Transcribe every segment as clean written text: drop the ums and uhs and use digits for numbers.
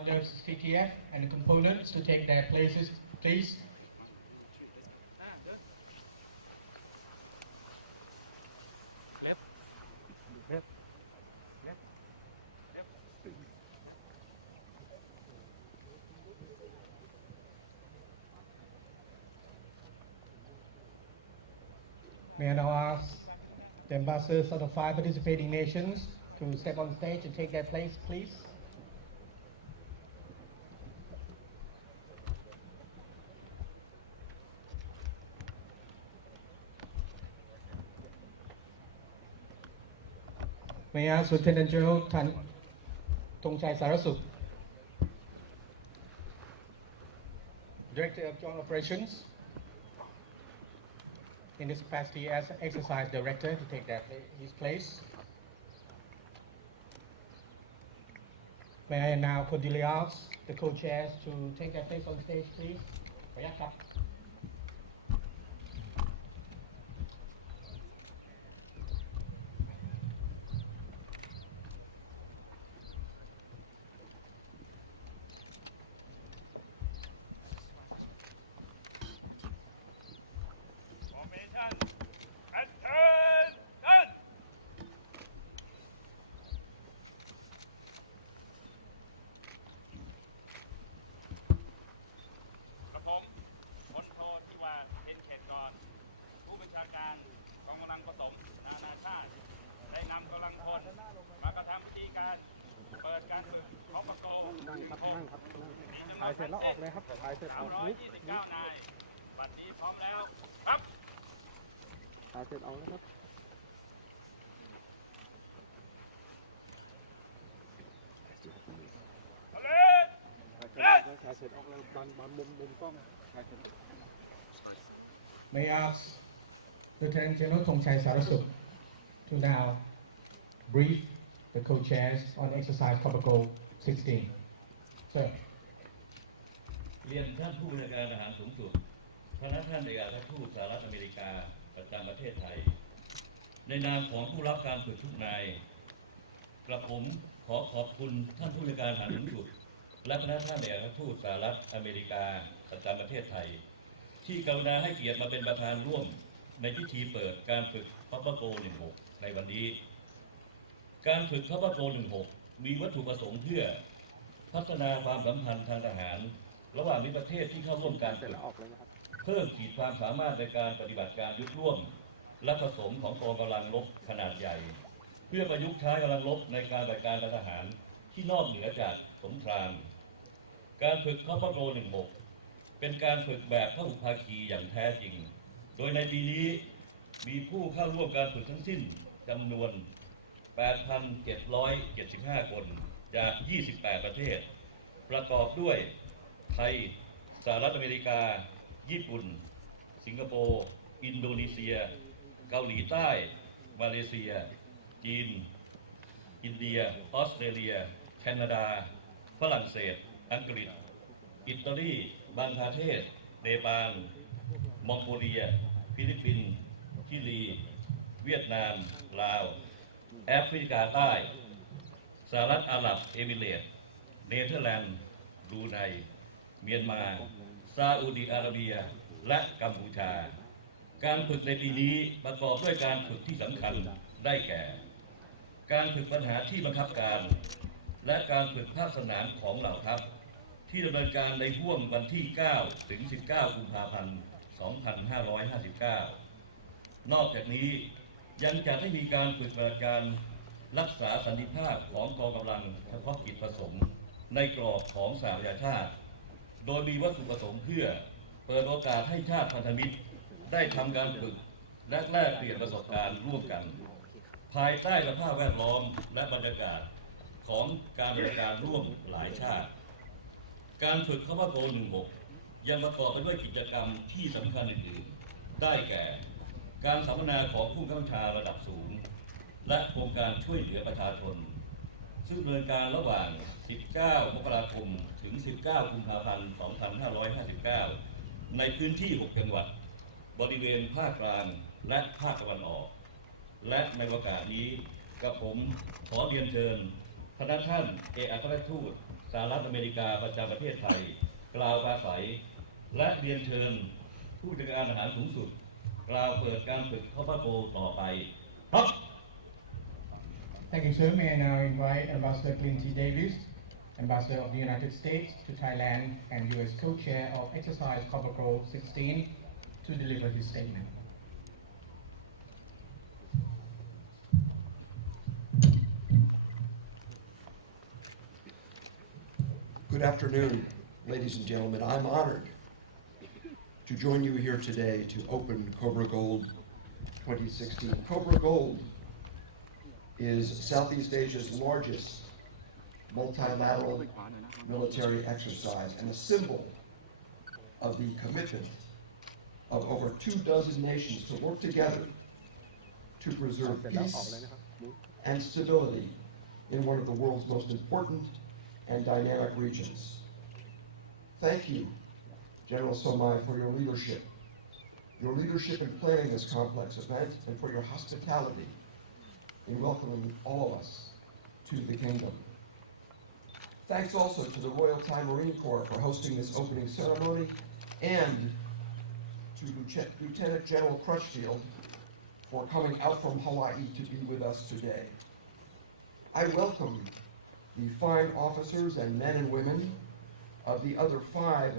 under CTF and the components to take their places, please. May I now ask the ambassadors of the 5 participating nations to step on stage and take their place, please. May I ask Lieutenant General Thongchai Sarasuk, Director of Joint Operations, in his capacity as Exercise Director, to take his place. May I now cordially ask the co-chairs to take their place on stage, please.ถ่ายเสร็จแล้วออกเลยครับถ่ายเสร็จออกนี่329 นายบัดนี้พร้อมแล้วครับถ่ายเสร็จออกแล้วครับถ่ายเสร็จออกแล้วบันมุมกล้องถ่ายเสร็จ May I ask Lieutenant General Thongchai Sarasuk to now brief the co-chairs on Exercise Cobra Gold 16. Sir. เรียนท่านผู้บัญชาการทหารสูงสุดพนักท่านเอกอัครทูตสหรัฐอเมริกาประจำประเทศไทยในนามของผู้รับการฝึกทุกนายกระผมขอขอบคุณท่านผู้บัญชาการทหารสูงสุดและพนักท่านเอกอัครทูตสหรัฐอเมริกาประจำประเทศไทยที่กรุณาให้เกียรติมาเป็นประธานร่วมในพิธีเปิดการฝึกคอบโก16ในวันนี้การฝึกคอบโก16มีวัตถุประสงค์เพื่อพัฒนาความสัมพันธ์ทางทหารระหว่างประเทศที่เข้าร่วมการฝึกเพิ่มขีดความสามารถในการปฏิบัติการยุทธร่วมและผสมของกองกำลังรบขนาดใหญ่เพื่อประยุกต์ใช้กำลังรบในการปฏิบัติการทหารที่นอกเหนือจากสงครามการฝึกคอบโก16เป็นการฝึกแบบพหุภาคีอย่างแท้จริงโดยในปีนี้มีผู้เข้าร่วมการฝึกทั้งสิ้นจำนวน 8,775 คนจาก 28 ประเทศประกอบด้วยไทยสหรัฐอเมริกาญี่ปุ่นสิงคโปร์อินโดนีเซียเกาหลีใต้มาเลเซียจีนอินเดียออสเตรเลียแคนาดาฝรั่งเศสอังกฤษอิตาลีบังคลาเทศเนปาลมองโกเลียฟิลิปปินส์ชิลีเวียดนามลาวแอฟริกาใต้สหรัฐอาหรับเอมิเรตส์เนเธอร์แลนด์บรูไนเมียนมาซาอุดิอาระเบียและกัมพูชาการฝึกในปีนี้ประกอบด้วยการฝึกที่สำคัญได้แก่การฝึกปัญหาที่บังคับการและการฝึกภาคสนามของเหล่าทัพที่ดำเนินการในห่วงวันที่ 9 ถึง 19 กุมภาพันธ์ 2559 นอกจากนี้ยังจะได้มีการฝึกปฏิบัติการรักษาสันติภาพของกองกำลังเฉพาะกิจผสมในกรอบของสหประชาชาติโดยมีวัตถุประสงค์เพื่อเปิดโอกาสให้ชาติพันธมิตรได้ทำการฝึกและแลกเปลี่ยนประสบการณ์ร่วมกันภายใต้สภาพแวดล้อมและบรรยากาศของการบริการร่วมหลายชาติการฝึกคอบโก16ยังประกอบไปด้วยกิจกรรมที่สำคัญอื่นๆได้แก่การสัมมนาของผู้บังคับบัญชาระดับสูงและโครงการช่วยเหลือประชาชนซึ่งดำเนินการระหว่าง 19 มกราคม ถึง 19 กุมภาพันธ์ 2559 ในพื้นที่ 6 จังหวัดบริเวณภาคกลางและภาคตะวันออกและในโอกาสนี้กับผมขอเรียนเชิญคณะท่านเอกอัครราชทูต สหรัฐอเมริกาประจำประเทศไทยกล่าวปราศัยและเรียนเชิญผู้จัดการทหารสูงสุดกล่าวเปิดการฝึกCobra Goldต่อไปครับ Thank you, sir. May I now invite Ambassador Lance Davis, Ambassador of the United States to Thailand and U.S. Co-Chair of Exercise Cobra Gold 16, to deliver his statement. Good afternoon, ladies and gentlemen. I'm honored to join you here today to open Cobra Gold 2016. Cobra Gold is Southeast Asia's largest multilateral military exercise and a symbol of the commitment of over 24 nations to work together to preserve peace and stability in one of the world's most important and dynamic regions. Thank you, General Somai, for your leadership in planning this complex event, and for your hospitality in welcoming all of us to the kingdom. Thanks also to the Royal Thai Marine Corps for hosting this opening ceremony, and to Lieutenant General Crutchfield for coming out from Hawaii to be with us today. I welcome the fine officers and men and women of the other 5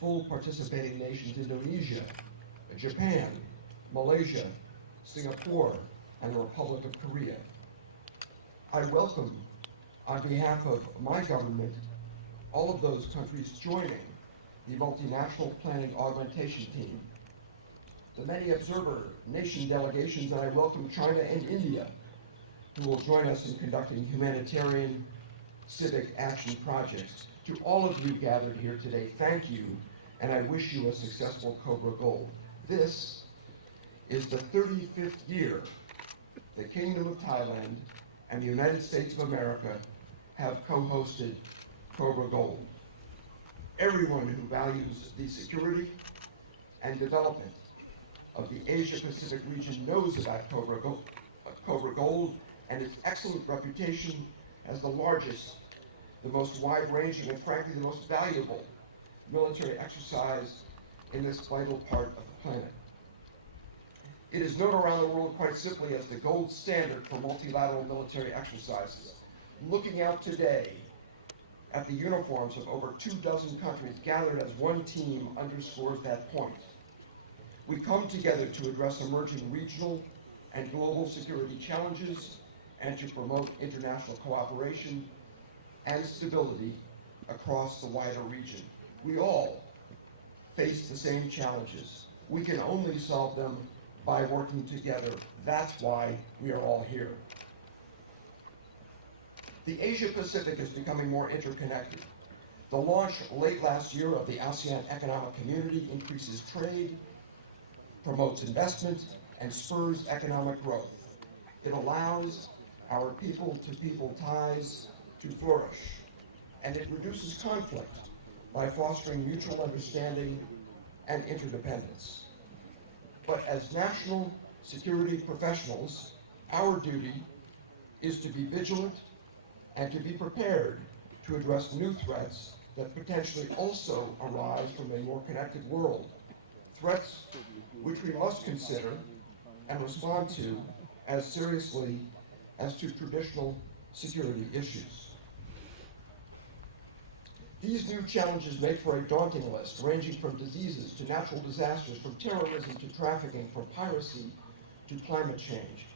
full participating nations: Indonesia, Japan, Malaysia, Singapore, and the Republic of Korea. I welcome, on behalf of my government, all of those countries joining the multinational planning augmentation team, the many observer nation delegations, and I welcome China and India, who will join us in conducting humanitarian civic action projects. To all of you gathered here today, thank you, and I wish you a successful Cobra Gold. This is the 35th year the Kingdom of Thailand and the United States of America have co-hosted Cobra Gold. Everyone who values the security and development of the Asia-Pacific region knows about Cobra Gold and its excellent reputation as the largest, the most wide-ranging, and frankly the most valuable military exercise in this vital part of the planet. It is known around the world quite simply as the gold standard for multilateral military exercises. Looking out today at the uniforms of over 24 countries gathered as one team underscores that point. We come together to address emerging regional and global security challenges and to promote international cooperation and stability across the wider region. We all face the same challenges. We can only solve them by working together. That's why we are all here. The Asia-Pacific is becoming more interconnected. The launch late last year of the ASEAN Economic Community increases trade, promotes investment, and spurs economic growth. It allows our people-to-people ties to flourish, and it reduces conflict by fostering mutual understanding and interdependence. But as national security professionals, our duty is to be vigilant and to be prepared to address new threats that potentially also arise from a more connected world, threats which we must consider and respond to as seriously as to traditional security issues. These new challenges make for a daunting list, ranging from diseases to natural disasters, from terrorism to trafficking, from piracy to climate change.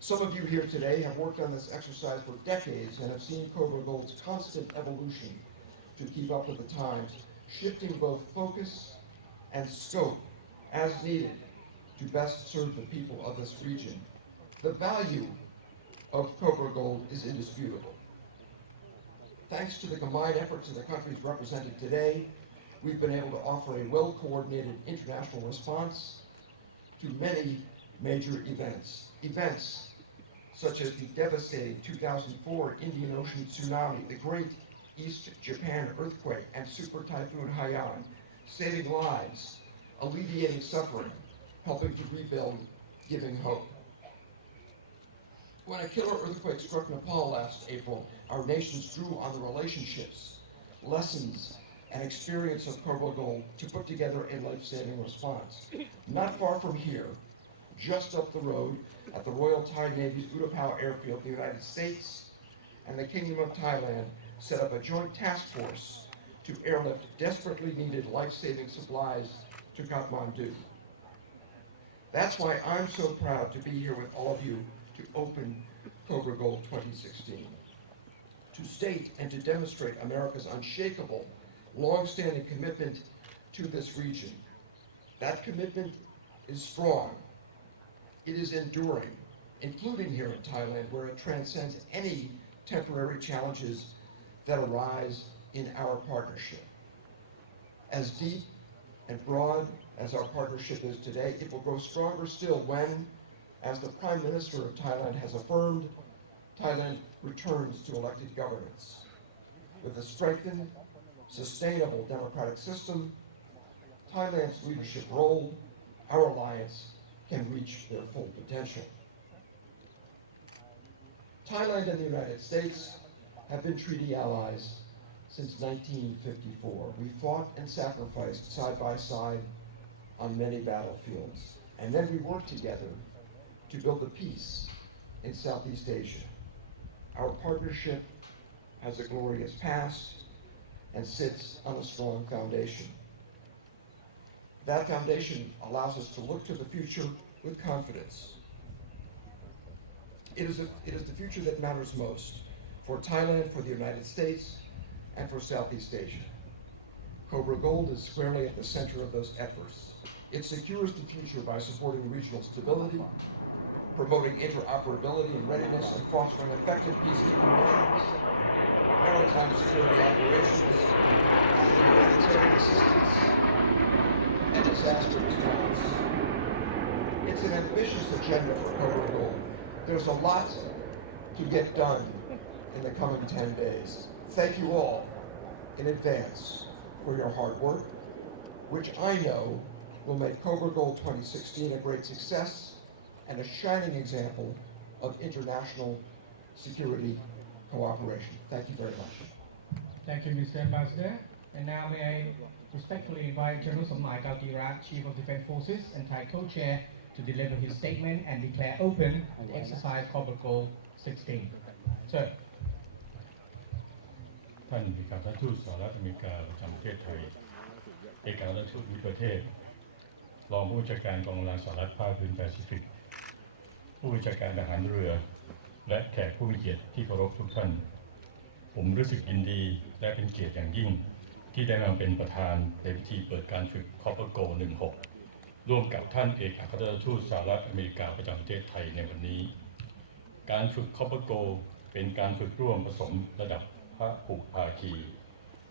Some of you here today have worked on this exercise for decades and have seen Cobra Gold's constant evolution to keep up with the times, shifting both focus and scope as needed to best serve the people of this region. The value of Cobra Gold is indisputable. Thanks to the combined efforts of the countries represented today, we've been able to offer a well-coordinated international response to many major events. Events such as the devastating 2004 Indian Ocean tsunami, the Great East Japan earthquake, and Super Typhoon Haiyan, saving lives, alleviating suffering, helping to rebuild, giving hope. When a killer earthquake struck Nepal last April, our nations drew on the relationships, lessons, and experience of Cobra Gold to put together a life-saving response. Not far from here, just up the road at the Royal Thai Navy's Utapao Airfield, the United States and the Kingdom of Thailand set up a joint task force to airlift desperately needed life-saving supplies to Kathmandu. That's why I'm so proud to be here with all of you to open Cobra Gold 2016, to state and to demonstrate America's unshakable, long-standing commitment to this region. That commitment is strong. It is enduring, including here in Thailand, where it transcends any temporary challenges that arise in our partnership. As deep and broad as our partnership is today, it will grow stronger still when, as the Prime Minister of Thailand has affirmed, Thailand returns to elected governance. With a strengthened, sustainable democratic system, Thailand's leadership role, our alliance can reach their full potential. Thailand and the United States have been treaty allies since 1954. We fought and sacrificed side by side on many battlefields, and then we worked together to build the peace in Southeast Asia. Our partnership has a glorious past and sits on a strong foundation. That foundation allows us to look to the future with confidence. It is the future that matters most for Thailand, for the United States, and for Southeast Asia. Cobra Gold is squarely at the center of those efforts. It secures the future by supporting regional stability, promoting interoperability and readiness, and fostering effective peacekeeping missions, maritime security operations, humanitarian assistance, and disaster response. It's an ambitious agenda for Cobra Gold. There's a lot to get done in the coming 10 days. Thank you all in advance for your hard work, which I know will make Cobra Gold 2016 a great success and a shining example of international security cooperation. Thank you very much. Thank you, Mr. Ambassador. And now may I respectfully invite General Sammai Galtirat, Chief of Defense Forces and Thai Co-Chair, to deliver his statement and declare open the Exercise Cobra Gold 16. Sir. ท่านเอกอัครราชทูตสหรัฐอเมริกาประจำประเทศไทยเอกอัครราชทูตมิตรประเทศรองผู้บัญชาการกองกำลังสหรัฐภาคพื้นแปซิฟิกผู้บัญชาการทหารเรือและแขกผู้มีเกียรติที่เคารพทุกท่านผมรู้สึกยินดีและเป็นเกียรติอย่างยิ่งที่ได้มาเป็นประธานในพิธีเปิดการฝึก Cobra Gold 16ร่วมกับท่านเอกอัครราชทูตสหรัฐอเมริกาประจำประเทศไทยในวันนี้การฝึก Cobra Gold เป็นการฝึกร่วมผสมระดับพหุภาคี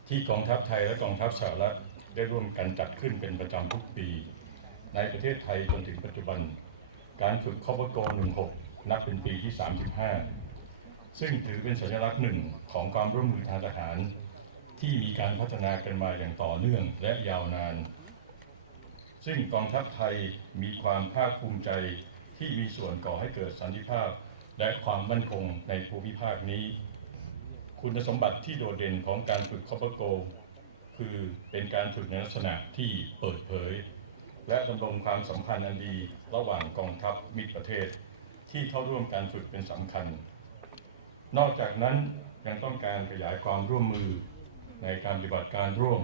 ที่กองทัพไทยและกองทัพสหรัฐได้ร่วมกันจัดขึ้นเป็นประจำทุกปีในประเทศไทยจนถึงปัจจุบันการฝึก Cobra Gold 16นับเป็นปีที่ 35ซึ่งถือเป็นสัญลักษณ์หนึ่งของความร่วมมือทางทหารที่มีการพัฒนากันมาอย่างต่อเนื่องและยาวนานซึ่งกองทัพไทยมีความภาคภูมิใจที่มีส่วนก่อให้เกิดสันติภาพและความมั่นคงในภูมิภาคนี้คุณสมบัติที่โดดเด่นของการฝึก Cobra Gold คือเป็นการฝึกในลักษณะที่เปิดเผยและดำรงความสัมพันธ์อันดีระหว่างกองทัพมิตรประเทศที่เข้าร่วมการฝึกเป็นสำคัญนอกจากนั้นยังต้องการขยายความร่วมมือในการปฏิบัติการร่วม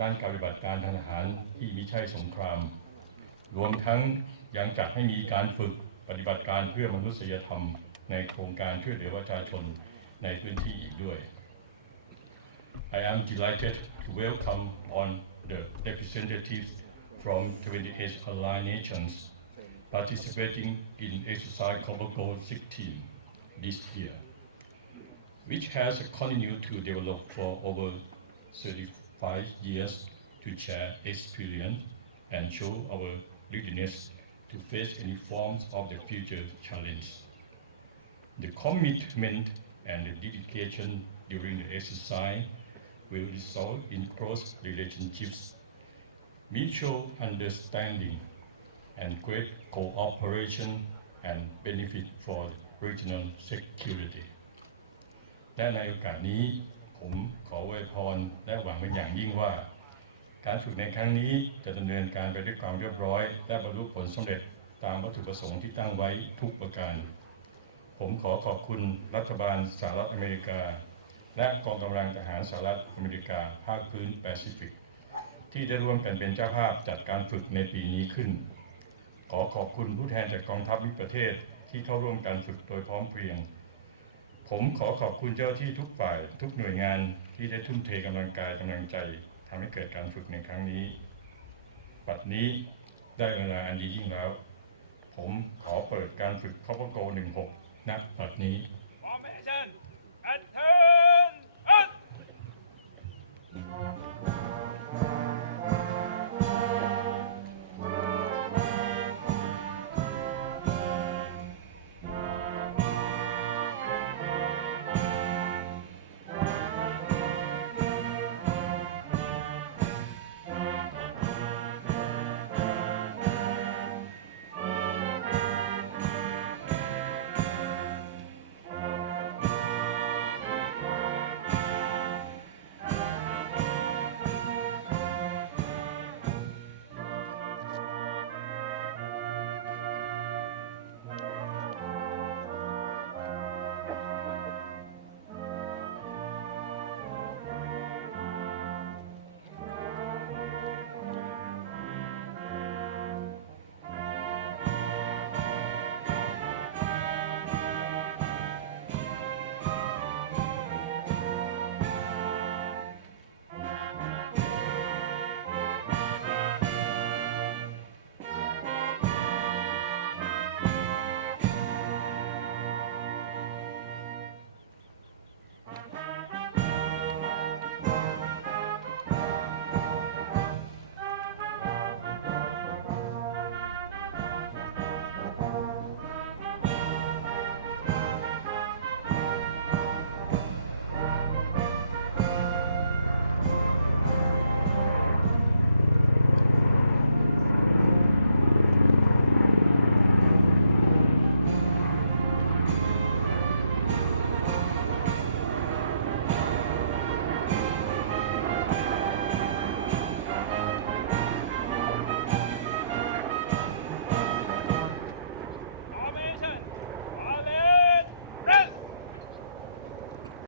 ด้านการปฏิบัติการทางทหารที่มิใช่สงครามรวมทั้งยังจัดให้มีการฝึกปฏิบัติการเพื่อมนุษยธรรมในโครงการช่วยเหลือประชาชนในพื้นที่อีกด้วย I am delighted to welcome on the representatives from 28 allied nations participating in Exercise Cobra Gold 16 this year, which has continued to develop for over 35 years to share experience and show our readiness to face any forms of the future challenge. The commitment and the dedication during the exercise will result in close relationships, mutual understanding, and great cooperation and benefit for the Regional Security และในโอกาสนี้ผมขออวยพรและหวังเป็นอย่างยิ่งว่าการฝึกในครั้งนี้จะดำเนินการไปด้วยความเรียบร้อยและบรรลุผลสำเร็จตามวัตถุประสงค์ที่ตั้งไว้ทุกประการผมขอขอบคุณรัฐบาลสหรัฐอเมริกาและกองกำลังทหารสหรัฐอเมริกาภาคพื้นแปซิฟิกที่ได้ร่วมกันเป็นเจ้าภาพจัดการฝึกในปีนี้ขึ้นขอขอบคุณผู้แทนจากกองทัพมิตรประเทศที่เข้าร่วมการฝึกโดยพร้อมเพรียงผมขอขอบคุณเจ้าที่ทุกฝ่ายทุกหน่วยงานที่ได้ทุ่มเทกำลังกายกำลังใจทำให้เกิดการฝึกในครั้งนี้บัดนี้ได้เวลาอันดียิ่งแล้วผมขอเปิดการฝึกCobra Gold 16 ณ บัดนี้